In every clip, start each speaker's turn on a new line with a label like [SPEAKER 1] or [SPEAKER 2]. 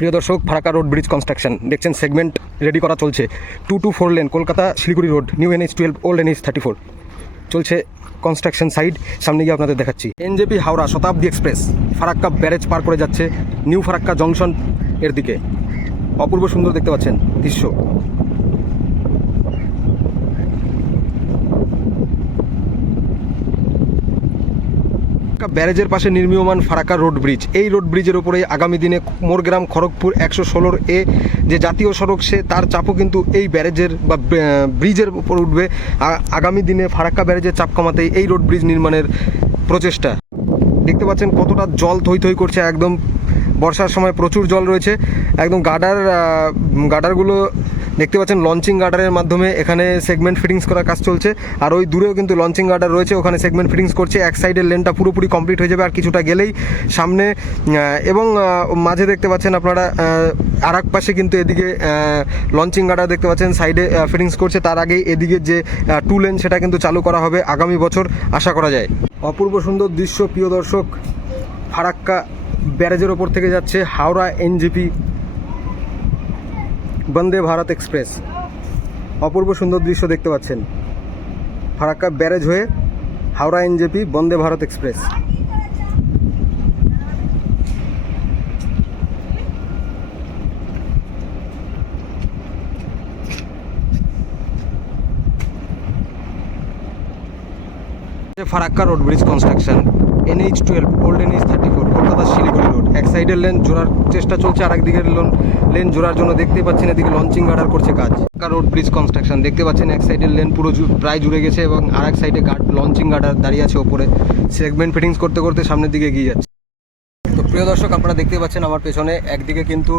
[SPEAKER 1] প্রিয় দর্শক Farakka road bridge construction দেখছেন সেগমেন্ট রেডি করা চলছে। Two to four lane Kolkata Siliguri road new NH twelve old NH thirty four চলছে construction side সামনে গিয়ে আপনাদের দেখাচ্ছি। এনজেপি হাওড়া শতাব্দী এক্সপ্রেস ফারাক্কা ব্যারেজ পার করে যাচ্ছে নিউ ফারাক্কা জংশন এর দিকে। অপূর্ব সুন্দর দেখতে পাচ্ছেন দৃশ্য। ফারাক্কা ব্যারেজের পাশে নির্মীয়মান ফারাক্কা রোড ব্রিজ। এই রোড ব্রিজের উপরে আগামী দিনে মোরগ্রাম খড়গপুর একশো ষোলোর এ যে জাতীয় সড়ক, সে তার চাপও কিন্তু এই ব্যারেজের বা ব্রিজের উপর উঠবে। আগামী দিনে ফারাক্কা ব্যারেজের চাপ কমাতে এই রোড ব্রিজ নির্মাণের প্রচেষ্টা। দেখতে পাচ্ছেন কতটা জল থই থই করছে, একদম বর্ষার সময় প্রচুর জল রয়েছে। একদম গার্ডার গার্ডারগুলো দেখতে পাচ্ছেন লঞ্চিং গার্ডারের মাধ্যমে এখানে সেগমেন্ট ফিটিংস করার কাজ চলছে। আর ওই দূরেও কিন্তু লঞ্চিং গার্ডার রয়েছে, ওখানে সেগমেন্ট ফিটিংস করছে। এক সাইডের লেনটা পুরোপুরি কমপ্লিট হয়ে যাবে আর কিছুটা গেলেই সামনে এবং মাঝে দেখতে পাচ্ছেন আপনারা আর এক পাশে কিন্তু এদিকে লঞ্চিং গার্ডার দেখতে পাচ্ছেন সাইডে ফিটিংস করছে। তার আগেই এদিকে যে টু লেন সেটা কিন্তু চালু করা হবে আগামী বছর, আশা করা যায়। অপূর্ব সুন্দর দৃশ্য, প্রিয় দর্শক, ফারাক্কা ব্যারেজের ওপর থেকে যাচ্ছে হাওড়া এনজিপি বন্দে ভারত এক্সপ্রেস। অপূর্ব সুন্দর দৃশ্য দেখতে পাচ্ছেন। ফারাক্কা ব্যারেজ হয়ে Howrah NJP, Vande Bharat express. Farakka road bridge construction NH twelve old NH thirty four Kolkata Siliguri road এক সাইডের লেন জোড়ার চেষ্টা চলছে আর একদিকের লেন জোড়ার জন্য দেখতে পাচ্ছেন এদিকে লঞ্চিং গার্ডার করছে কাজ। রোড ব্রিজ কনস্ট্রাকশন দেখতে পাচ্ছেন এক সাইডের লেন পুরো প্রায় জুড়ে গেছে এবং আর এক সাইডে গার্ড লঞ্চিং গার্ডার দাঁড়িয়ে আছে ওপরে। সেগমেন্ট ফিটিংস করতে করতে সামনের দিকে এগিয়ে যাচ্ছে। তো প্রিয় দর্শক, আপনারা দেখতে পাচ্ছেন আমার পেছনে, একদিকে কিন্তু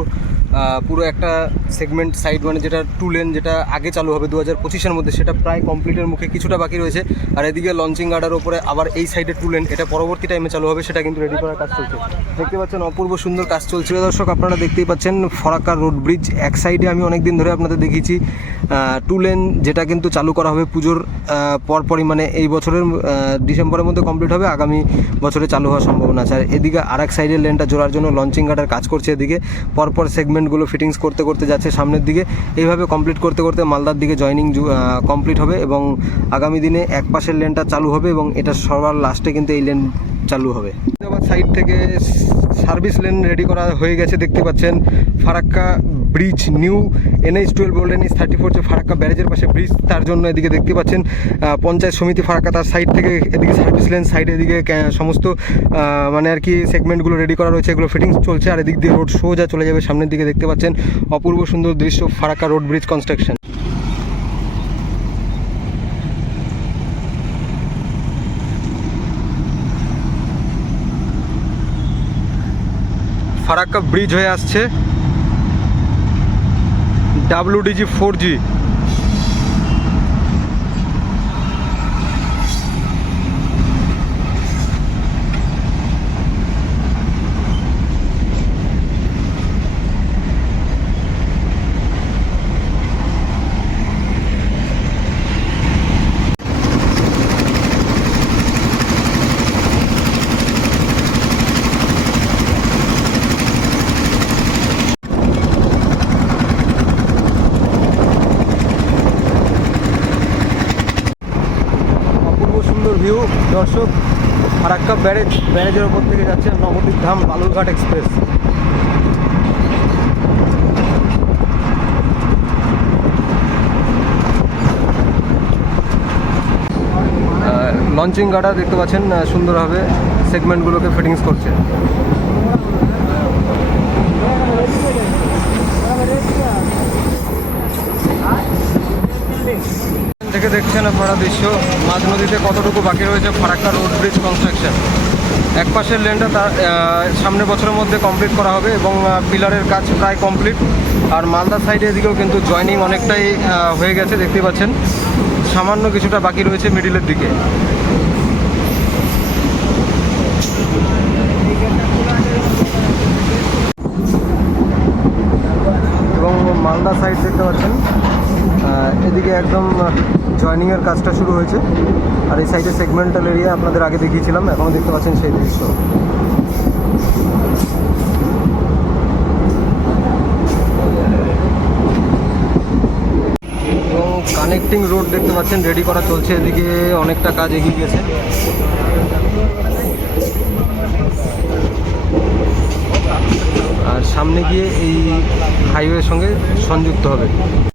[SPEAKER 1] পুরো একটা সেগমেন্ট সাইড মানে যেটা টু লেন যেটা আগে চালু হবে দু হাজার পঁচিশের মধ্যে, সেটা প্রায় কমপ্লিটের মুখে কিছুটা বাকি রয়েছে। আর এদিকে লঞ্চিং গার্ডার ওপরে আবার এই সাইডে টু লেন এটা পরবর্তী টাইমে চালু হবে, সেটা কিন্তু রেডি করার কাজ চলছে। দেখতে পাচ্ছেন, অপূর্ব সুন্দর কাজ চলছে দর্শক, আপনারা দেখতেই পাচ্ছেন, ফরাক্কা রোড ব্রিজ এক সাইডে আমি অনেক দিন ধরে আপনাদের দেখিয়েছি। টু লেন যেটা কিন্তু চালু করা হবে পুজোর পরপরই মানে এই বছরের ডিসেম্বরের মধ্যে কমপ্লিট হবে, আগামী বছরে চালু হওয়ার সম্ভাবনা আছে। আর এদিকে আর এক সাইডের লেনটা জোড়ার জন্য লঞ্চিং গার্ডার কাজ করছে এদিকে। পরপর সেগমেন্টগুলো ফিটিংস করতে করতে যাচ্ছে সামনের দিকে। এইভাবে কমপ্লিট করতে করতে মালদার দিকে জয়নিং কমপ্লিট হবে এবং আগামী দিনে এক পাশের লেনটা চালু হবে এবং এটা সবার লাস্টে কিন্তু এই লেন চালু হবে। সাইড থেকে সার্ভিস লেন রেডি করা হয়ে গেছে, দেখতে পাচ্ছেন। Farakka bridge new NH twelve old NH thirty four যে ফারাক্কা ব্যারেজের পাশে ব্রিজ, তার জন্য এদিকে দেখতে পাচ্ছেন পঞ্চায়েত সমিতি ফারাক্কা, তার সাইড থেকে এদিকে সার্ভিস লেন, সাইডে এদিকে সমস্ত মানে আর কি সেগমেন্টগুলো রেডি করা রয়েছে, এগুলো ফিটিংস চলছে, আর এদিক দিয়ে রোড সোজা চলে যাবে, সামনের দিকে দেখতে পাচ্ছেন অপূর্ব সুন্দর দৃশ্য Farakka road bridge construction Farakka bridge হয়ে আসছে। ডাব্লিউডিজি ফোর জি অপূর্ব সুন্দর ভিউ দর্শক, ফারাক্কা ব্যারেজ, ব্যারেজের ওপর থেকে যাচ্ছে Nabadwip Dham, Balurghat express launching girder দেখতে পাচ্ছেন সুন্দরভাবে সেগমেন্টগুলোকে ফিটিংস করছে। থেকে দেখছেন আপনারা দৃশ্য। মাঝ নদীতে কতটুকু বাকি রয়েছে? ফারাক্কা রোড ব্রিজ কনস্ট্রাকশন এক পাশের লেনটা তার সামনে বছরের মধ্যে কমপ্লিট করা হবে এবং পিলারের কাজ প্রায় কমপ্লিট আর মালদা সাইডে এদিকেও কিন্তু জয়নিং অনেকটাই হয়ে গেছে, দেখতে পাচ্ছেন। সামান্য কিছুটা বাকি রয়েছে মিডিলের দিকে। থেকে একদম জয়নিংয়ের কাজটা শুরু হয়েছে। আর এই সাইডে সেগমেন্টাল এরিয়া আপনাদের আগে দেখিয়েছিলাম এখনও দেখতে পাচ্ছেন সেই দৃশ্য। কানেক্টিং রোড দেখতে পাচ্ছেন রেডি করা চলছে, এদিকে অনেকটা কাজ এগিয়ে গেছে। আর সামনে গিয়ে এই হাইওয়ের সঙ্গে সংযুক্ত হবে।